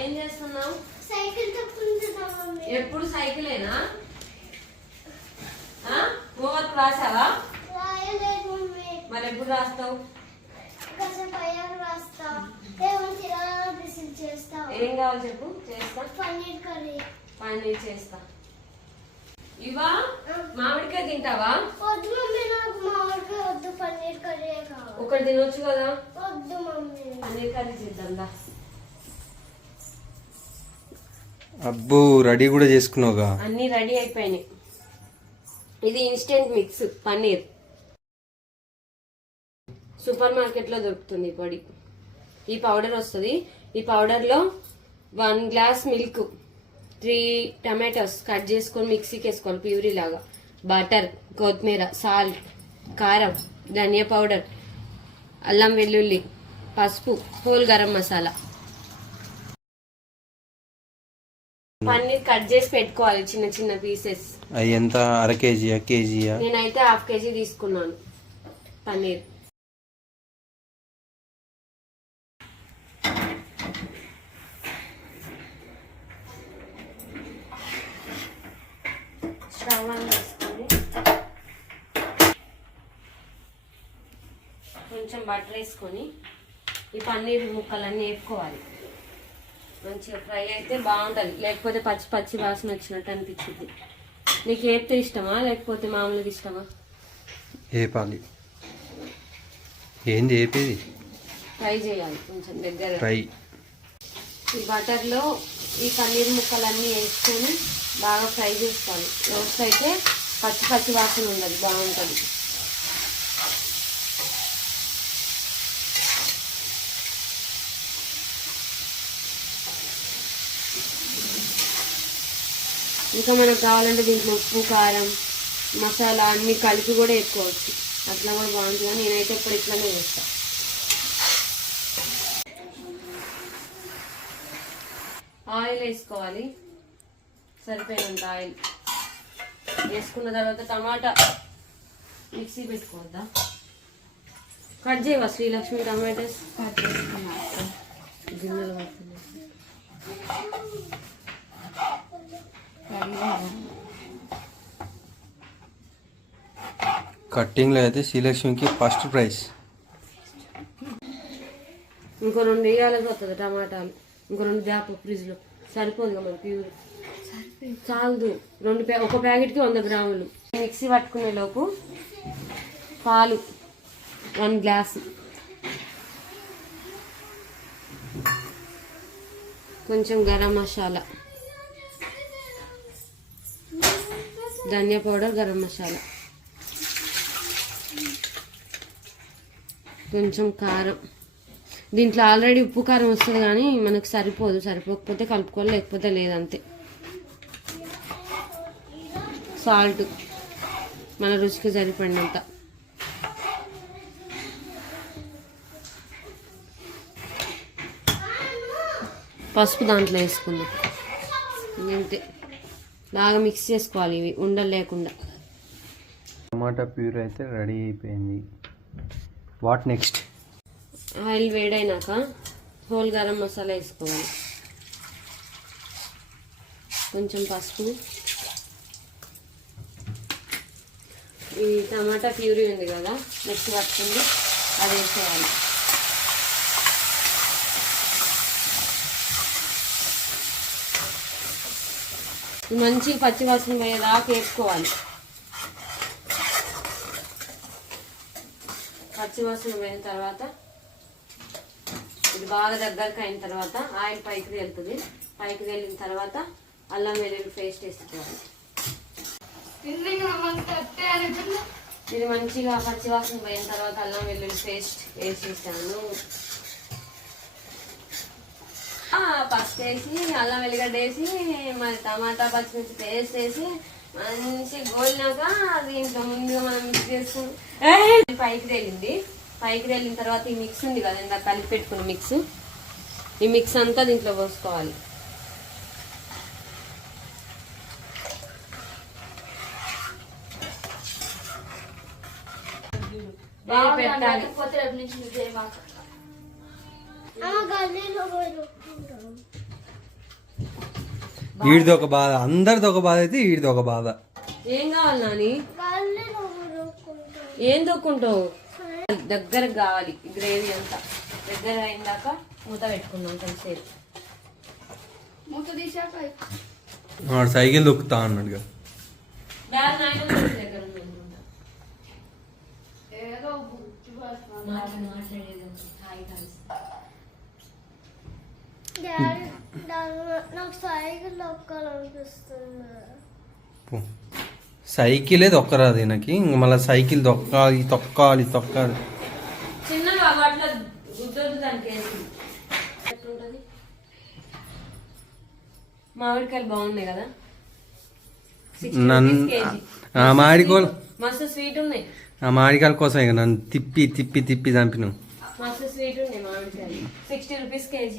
ఏం చేస్తున్నావు? సైకిల్ తప్పుకుంటున్నాం. ఎప్పుడు సైకిలేనా? హోంవర్క్ రాసావా? రాయలేదు మమ్మీ. మరి ఎప్పుడు రాస్తావు? కాసేపు అయ్యాక రాస్తా. ఏం కావాలి చెప్పు, చేస్తా. పన్నీర్ కర్రీ. పన్నీర్ చేస్తా. ఇవా మామిడికాయ తింటావా? వద్దు మమ్మీ, నాకు మామిడికాయ వద్దు, పన్నీర్ కర్రీ కావాలి. ఒకటి తినొచ్చు కదా. వద్దు మమ్మీ, పన్నీర్ కర్రీ చేద్దాం. అబ్బో రెడీ కూడా చేసుకున్నావుగా? అన్ని రెడీ అయిపోయినాయి. ఇది instant mix paneer. Super market లో దొరుకుతుంది పొడి. ఈ పౌడర్ వస్తుంది. ఈ పౌడర్ లో 1 గ్లాస్ మిల్క్, 3 టమాటోస్ కట్ చేసుకొని మిక్సీకి వేసుకోవాలి ప్యూరీ లాగా, బటర్, కొత్తిమీర, సాల్ట్, కారం, ధనియా పౌడర్, అల్లం వెల్లుల్లి, పసుపు, హోల్ గరం మసాలా. పన్నీర్ కట్ చేసి పెట్టుకోవాలి చిన్న చిన్న పీసెస్. అవి ఎంత? అర కేజీయా, కేజీయా? నేనైతే 1/2 కేజీ తీసుకున్నాను పన్నీర్. స్టవ్ ఆన్ చేసుకొని కొంచెం బటర్ వేసుకొని ఈ పన్నీర్ ముక్కలన్నీ వేపుకోవాలి. మంచిగా ఫ్రై అయితే బాగుంటుంది, లేకపోతే పచ్చి పచ్చి వాసన వచ్చినట్టు అనిపించింది. నీకు ఏపితే ఇష్టమా లేకపోతే మామూలుగా ఇష్టమా? ఏపాలి. ఏంది ఏపేది? ఫ్రై చేయాలి కొంచెం దగ్గర. ఫ్రై. ఈ బటర్లో ఈ పన్నీర్ ముక్కలన్నీ వేసుకొని బాగా ఫ్రై చేసుకోవాలి. రోస్ట్ అయితే పచ్చి పచ్చి వాసన ఉండదు, బాగుంటుంది. ఇంకా మనకు కావాలంటే దీంట్లో ఉప్పు, కారం, మసాలా అన్నీ కలిపి కూడా వేసుకోవచ్చు, అట్లా కూడా బాగుంటుంది. నేనైతే ఇప్పుడు ఇట్లానే వేస్తాను. ఆయిల్ వేసుకోవాలి, సరిపోయినంత ఆయిల్ వేసుకున్న తర్వాత టమాటా మిక్సీ పెట్టుకోవద్దా? కట్ చేయవా శ్రీలక్ష్మి టమాటాస్? కట్ చేసుకున్నా గిన్నెలు పడుతుంది. కట్టింగ్లో అయితే శ్రీలక్ష్మికి ఫస్ట్ ప్రైజ్. ఇంకో 2 వేయాలని వస్తుంది టమాటాలు. ఇంకో 2 జాపు ఫ్రిడ్జ్లో సరిపోదు కదా మనకి, ప్యూర్ చాలదు. ఒక ప్యాకెట్కి 100 గ్రాములు. మిక్సీ పట్టుకునే లోపు పాలు 1 గ్లాసు, కొంచెం గరం మసాలా, ధనియా పౌడర్, గరం మసాలా, కొంచెం కారం. దీంట్లో ఆల్రెడీ ఉప్పు కారం వస్తుంది కానీ మనకు సరిపోదు, సరిపోకపోతే కలుపుకోవాలి, లేకపోతే లేదంతే. సాల్ట్ మన రుచికి సరిపడినంత. పసుపు దాంట్లో వేసుకుందాం. అంతే, బాగా మిక్స్ చేసుకోవాలి ఇవి ఉండలు లేకుండా. టమాటా ప్యూర్ అయితే రెడీ అయిపోయింది. What next? ఆయిల్ వేడైనాక హోల్ గరం మసాలా వేసుకోవాలి, కొంచెం పసుపు, ఈ టమాటా ప్యూరీ ఉంది కదా నెక్స్ట్ పట్టుకుంది అది వేసేయాలి. మంచి పచ్చివాసన పోయేదాకా వేసుకోవాలి. పచ్చివాసన పోయిన తర్వాత ఇది బాగా దగ్గరకు అయిన తర్వాత ఆయిల్ పైకి తేలుతుంది. పైకి తేలిన తర్వాత అల్లం వెల్లుల్లి పేస్ట్ వేసుకోవాలి. ఇది మంచిగా పచ్చివాసన పోయిన తర్వాత అల్లం వెల్లుల్లి పేస్ట్ వేసేసాను. పసుపు వేసి అల్లం వెల్లిగడ్డ వేసి మరి టమాటా పచ్చిమిర్చి పేస్ట్ వేసి మంచి గోలినాక దీంట్లో ముందుగా మనం మిక్స్ చేసుకుని పైకి తేలింది. పైకి తేలిన తర్వాత ఈ మిక్స్ ఉంది కదా ఇందాక కలిపి పెట్టుకున్న మిక్స్, ఈ మిక్స్ అంతా దీంట్లో పోసుకోవాలి. పెట్టాలి. గల్లీలో పోయి దొరుకుతుంటాం. వీడిది ఒక బాధ, అందరిది ఒక బాధ అయితే వీడిది ఒక బాధ. ఏం కావాలి నాని? గల్లీలో పోయి దొరుకుతుంటాం. ఏం దొక్కుంటావు? దగ్గరకు కావాలి గ్రేవీ అంతా. దగ్గర అయిందాక మూత పెట్టుకున్నాం కొంచెంసేపు. మూత తీసాక వాడు సైకిల్ దొక్కుతా అన్నాడుగా. బ్యాగ్ నాయన దగ్గర ఉంది అనుకుంటా. ఏదో మాట్లాడేది డాడీ నాకు సైకిల్ దొక్కాలనిపిస్తుంది. సైకిలే దొక్కరాదు నాకు, ఇంక మళ్ళీ సైకిల్ తొక్కాలి తొక్కాలి తొక్కాలి. చిన్నగా అట్లా గుద్దొద్దు దానికి వేసి. ఎట్లుంటది? మామిడికాయలు బాగున్నాయి కదా. 60 rupees kg. ఆ మామిడికాయలు, మస్తు స్వీట్ ఉన్నాయి. ఆ మామిడికాయల కోసం ఇక నన్ను తిప్పి తిప్పి తిప్పి చంపినావు. మస్తు స్వీట్ ఉన్నాయి మామిడికాయలు. 60 rupees kg.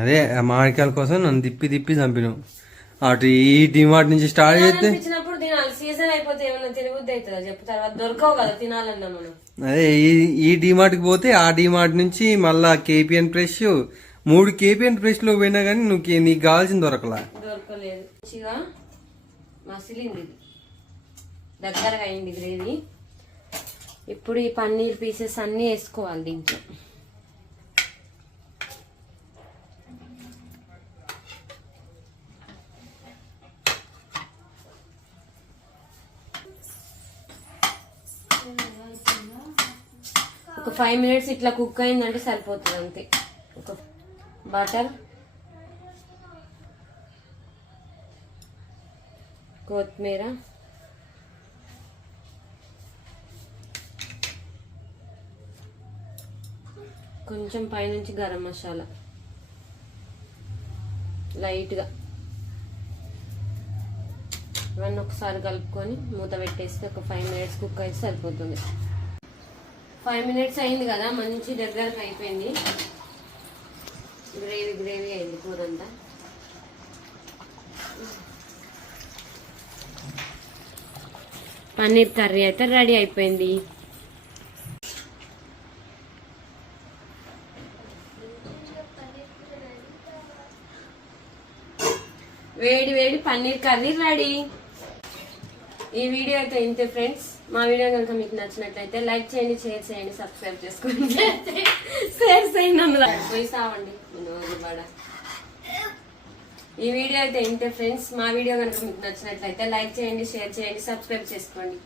అదే ఆ మామిడికాయల కోసం నన్ను తిప్పి తిప్పి చంపినావు. అటు ఈ డిమార్ట్ నుంచి స్టార్ట్ చేస్తే ఇచ్చినప్పుడు తినాలి. సీజన్ అయిపోతే ఏమన్నా తినబుద్ధి అవుతుందా చెప్పు? తర్వాత దొరకవు కదా తినాలన్నా మనం. అదే ఈ డిమార్ట్కి పోతే ఆ డిమార్ట్ నుంచి మళ్ళా కేపీఎన్ ఫ్రెష్, 3 కేపీఎన్ ఫ్రెష్లో పోయినా కానీ నీకు కావాల్సింది దొరకలా. దొరకలేదు. మంచిగా మసిలింది, దగ్గరగా అయింది గ్రేవీ. ఇప్పుడు ఈ పన్నీర్ పీసెస్ అన్నీ వేసుకోవాలి దీంట్లో. ఒక 5 minutes ఇట్లా కుక్ అయిందంటే సరిపోతుంది అంతే. ఒక బటర్, కొత్తిమీర, కొంచెం పైనుంచి గరం మసాలా లైట్గా, ఇవన్నీ ఒకసారి కలుపుకొని మూత పెట్టేస్తే ఒక 5 minutes కుక్ అయితే సరిపోతుంది. 5 minutes అయింది కదా, మంచి దగ్గరకు అయిపోయింది. గ్రేవీ గ్రేవీ అయింది కూర అంతా. పన్నీర్ కర్రీ అయితే రెడీ అయిపోయింది. వేడి వేడి పన్నీర్ కర్రీ రెడీ. ఈ వీడియో అయితే ఇంతే ఫ్రెండ్స్. మా వీడియో కనుక మీకు నచ్చినట్లయితే లైక్ చేయండి, షేర్ చేయండి, సబ్స్క్రైబ్ చేసుకోండి. షేర్ చేయండి, పోయి సావండి. ఈ వీడియో అయితే ఇంతే ఫ్రెండ్స్. మా వీడియో కనుక మీకు నచ్చినట్లయితే లైక్ చేయండి, షేర్ చేయండి, సబ్స్క్రైబ్ చేసుకోండి.